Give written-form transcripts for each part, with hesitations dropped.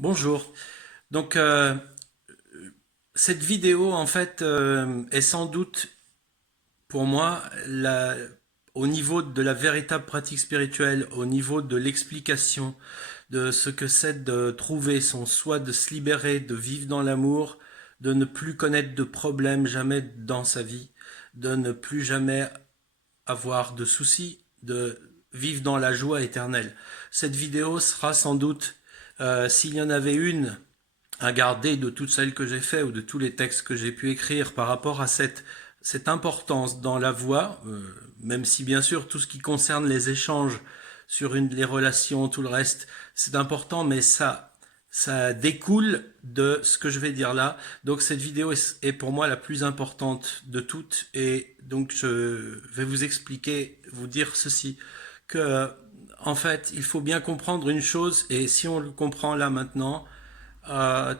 Bonjour. Donc, cette vidéo, en fait, est sans doute pour moi au niveau de la véritable pratique spirituelle, au niveau de l'explication de ce que c'est de trouver son soi, de se libérer, de vivre dans l'amour, de ne plus connaître de problèmes jamais dans sa vie, de ne plus jamais avoir de soucis, de vivre dans la joie éternelle. Cette vidéo sera sans doute, s'il y en avait une à garder de toutes celles que j'ai fait ou de tous les textes que j'ai pu écrire par rapport à cette importance dans la voix, même si bien sûr tout ce qui concerne les échanges sur les relations, tout le reste, c'est important, mais ça découle de ce que je vais dire là. Donc cette vidéo est pour moi la plus importante de toutes et donc je vais vous expliquer, vous dire ceci, que en fait il faut bien comprendre une chose et si on le comprend là maintenant,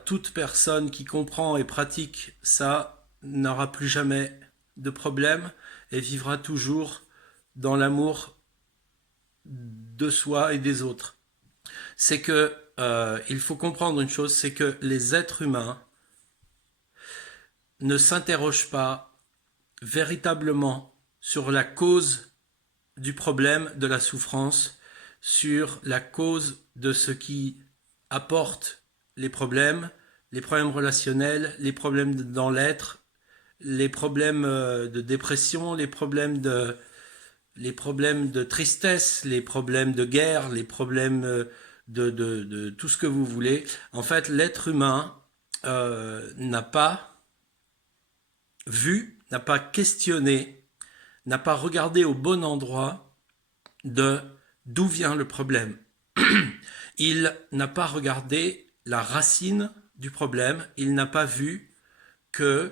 toute personne qui comprend et pratique ça n'aura plus jamais de problème et vivra toujours dans l'amour de soi et des autres. C'est que il faut comprendre une chose, c'est que les êtres humains ne s'interrogent pas véritablement sur la cause du problème, de la souffrance, sur la cause de ce qui apporte les problèmes relationnels, les problèmes dans l'être, les problèmes de dépression, les problèmes de tristesse, les problèmes de guerre, les problèmes de tout ce que vous voulez. En fait, l'être humain n'a pas vu, n'a pas questionné, n'a pas regardé au bon endroit de d'où vient le problème. Il n'a pas regardé la racine du problème, il n'a pas vu que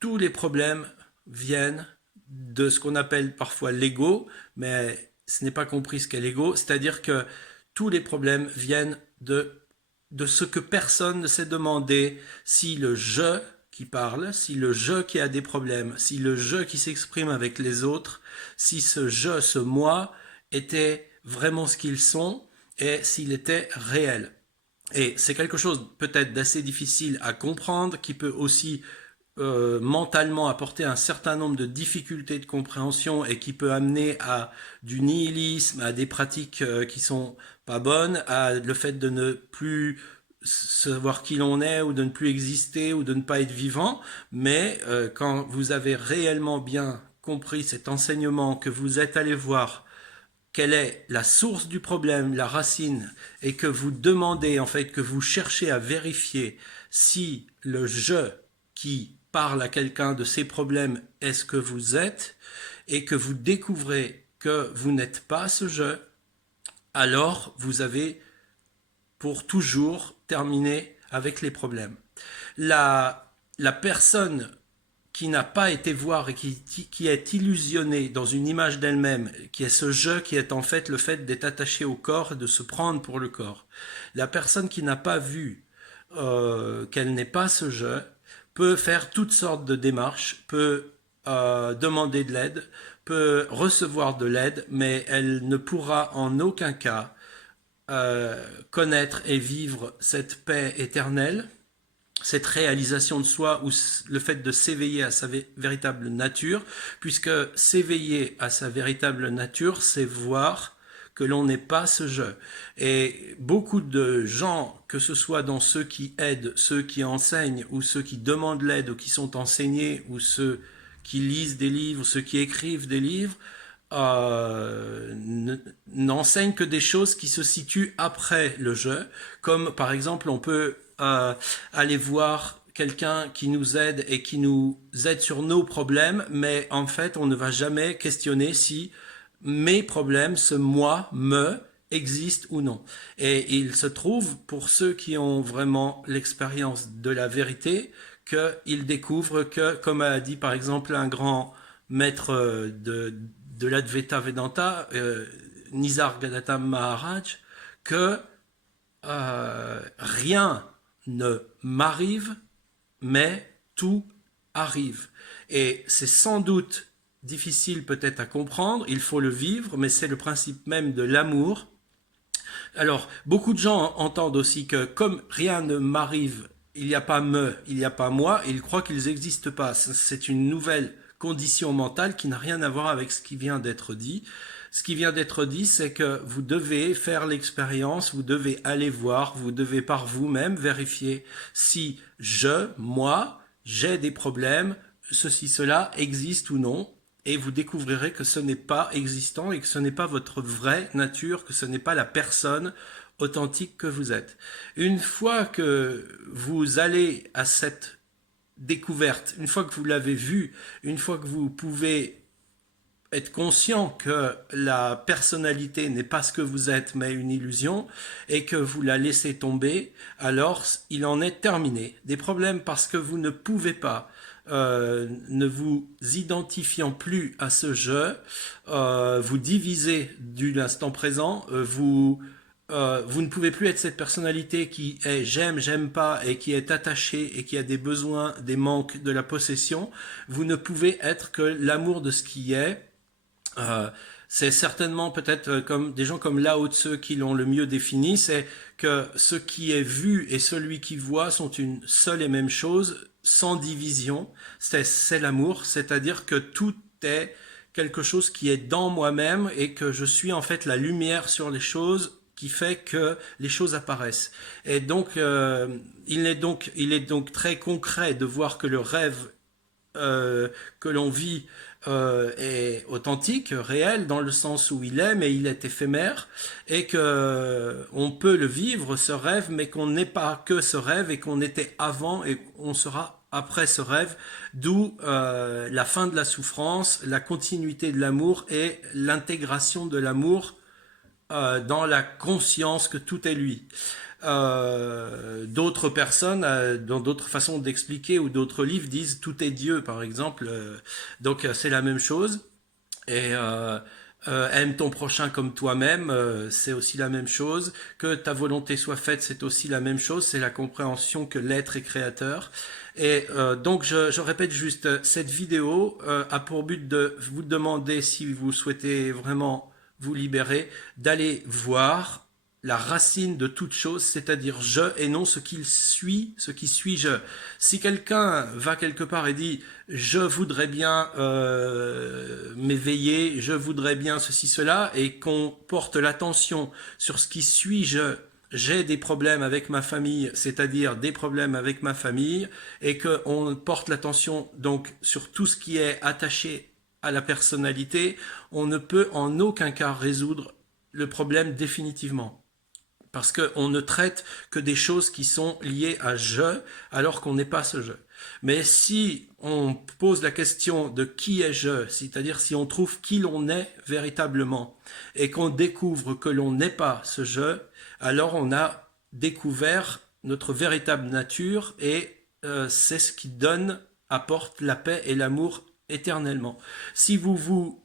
tous les problèmes viennent de ce qu'on appelle parfois l'ego, mais ce n'est pas compris ce qu'est l'ego, c'est-à-dire que tous les problèmes viennent de ce que personne ne s'est demandé si le je qui parle, si le je qui a des problèmes, si le je qui s'exprime avec les autres, si ce je, ce moi, était vraiment ce qu'ils sont et s'il était réel. Et c'est quelque chose peut-être d'assez difficile à comprendre, qui peut aussi mentalement apporter un certain nombre de difficultés de compréhension et qui peut amener à du nihilisme, à des pratiques qui sont pas bonnes, à le fait de ne plus savoir qui l'on est ou de ne plus exister ou de ne pas être vivant. Mais quand vous avez réellement bien compris cet enseignement, que vous êtes allé voir quelle est la source du problème, la racine, et que vous demandez, en fait, que vous cherchez à vérifier si le je qui parle à quelqu'un de ses problèmes est ce que vous êtes, et que vous découvrez que vous n'êtes pas ce je, alors vous avez pour toujours terminé avec les problèmes. La personne qui n'a pas été voir et qui est illusionnée dans une image d'elle-même, qui est ce je qui est en fait le fait d'être attaché au corps et de se prendre pour le corps. La personne qui n'a pas vu qu'elle n'est pas ce je peut faire toutes sortes de démarches, peut demander de l'aide, peut recevoir de l'aide, mais elle ne pourra en aucun cas connaître et vivre cette paix éternelle, cette réalisation de soi ou le fait de s'éveiller à sa véritable nature, puisque s'éveiller à sa véritable nature, c'est voir que l'on n'est pas ce je. Et beaucoup de gens, que ce soit dans ceux qui aident, ceux qui enseignent, ou ceux qui demandent l'aide, ou qui sont enseignés, ou ceux qui lisent des livres, ceux qui écrivent des livres, n'enseignent que des choses qui se situent après le je, comme par exemple on peut aller voir quelqu'un qui nous aide et qui nous aide sur nos problèmes, mais en fait on ne va jamais questionner si mes problèmes, ce moi, existe ou non. Et il se trouve, pour ceux qui ont vraiment l'expérience de la vérité, qu'ils découvrent que, comme a dit par exemple un grand maître de l'Advaita Vedanta, Nisargadatta Maharaj, que rien ne m'arrive, mais tout arrive. Et c'est sans doute difficile peut-être à comprendre, il faut le vivre, mais c'est le principe même de l'amour, Alors, beaucoup de gens entendent aussi que comme rien ne m'arrive, il n'y a pas me, il n'y a pas moi, et ils croient qu'ils n'existent pas. C'est une nouvelle condition mentale qui n'a rien à voir avec ce qui vient d'être dit. Ce qui vient d'être dit, c'est que vous devez faire l'expérience, vous devez aller voir, vous devez par vous-même vérifier si moi, j'ai des problèmes, ceci, cela existe ou non, et vous découvrirez que ce n'est pas existant et que ce n'est pas votre vraie nature, que ce n'est pas la personne authentique que vous êtes. Une fois que vous allez à cette découverte, une fois que vous l'avez vue, une fois que vous pouvez être conscient que la personnalité n'est pas ce que vous êtes mais une illusion et que vous la laissez tomber, alors il en est terminé. Des problèmes parce que vous ne pouvez pas, ne vous identifiant plus à ce jeu, vous divisez du l'instant présent, vous ne pouvez plus être cette personnalité qui est j'aime, j'aime pas et qui est attachée et qui a des besoins, des manques, de la possession. Vous ne pouvez être que l'amour de ce qui est. Euh, c'est certainement peut-être comme des gens comme Lao Tse qui l'ont le mieux défini, c'est que ce qui est vu et celui qui voit sont une seule et même chose, sans division. C'est l'amour, c'est-à-dire que tout est quelque chose qui est dans moi-même et que je suis en fait la lumière sur les choses qui fait que les choses apparaissent. Et donc, il est donc très concret de voir que le rêve que l'on vit est authentique, réel, dans le sens où il est, mais il est éphémère, et que on peut le vivre, ce rêve, mais qu'on n'est pas que ce rêve, et qu'on était avant, et on sera après ce rêve, d'où la fin de la souffrance, la continuité de l'amour, et l'intégration de l'amour dans la conscience que tout est lui. D'autres personnes, dans d'autres façons d'expliquer ou d'autres livres disent tout est Dieu, par exemple. Donc c'est la même chose. Et aime ton prochain comme toi-même, c'est aussi la même chose. Que ta volonté soit faite, c'est aussi la même chose. C'est la compréhension que l'être est créateur. Et donc je répète juste, cette vidéo a pour but de vous demander si vous souhaitez vraiment vous libérer, d'aller voir la racine de toute chose, c'est-à-dire je et non ce qui suit je. Si quelqu'un va quelque part et dit je voudrais bien m'éveiller, je voudrais bien ceci, cela, et qu'on porte l'attention sur ce qui suit je, j'ai des problèmes avec ma famille, c'est-à-dire des problèmes avec ma famille, et qu'on porte l'attention donc sur tout ce qui est attaché à la personnalité, on ne peut en aucun cas résoudre le problème définitivement. Parce qu'on ne traite que des choses qui sont liées à je, alors qu'on n'est pas ce je. Mais si on pose la question de qui est je, c'est-à-dire si on trouve qui l'on est véritablement, et qu'on découvre que l'on n'est pas ce je, alors on a découvert notre véritable nature, et c'est ce qui apporte la paix et l'amour éternellement. Si vous vous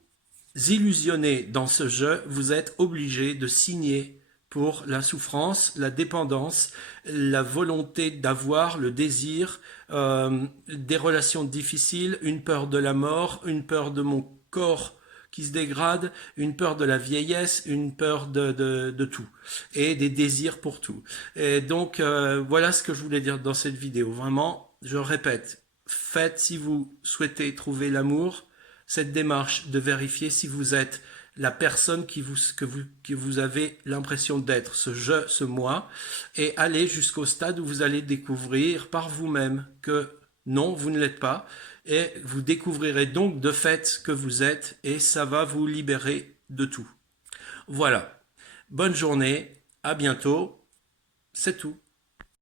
illusionnez dans ce jeu, vous êtes obligé de signer pour la souffrance, la dépendance, la volonté d'avoir, le désir, des relations difficiles, une peur de la mort, une peur de mon corps qui se dégrade, une peur de la vieillesse, une peur de tout, et des désirs pour tout. Et donc, voilà ce que je voulais dire dans cette vidéo. Vraiment, je répète, faites, si vous souhaitez trouver l'amour, cette démarche de vérifier si vous êtes la personne que vous avez l'impression d'être, ce je, ce moi, et allez jusqu'au stade où vous allez découvrir par vous-même que non, vous ne l'êtes pas, et vous découvrirez donc de fait ce que vous êtes, et ça va vous libérer de tout. Voilà. Bonne journée, à bientôt, c'est tout.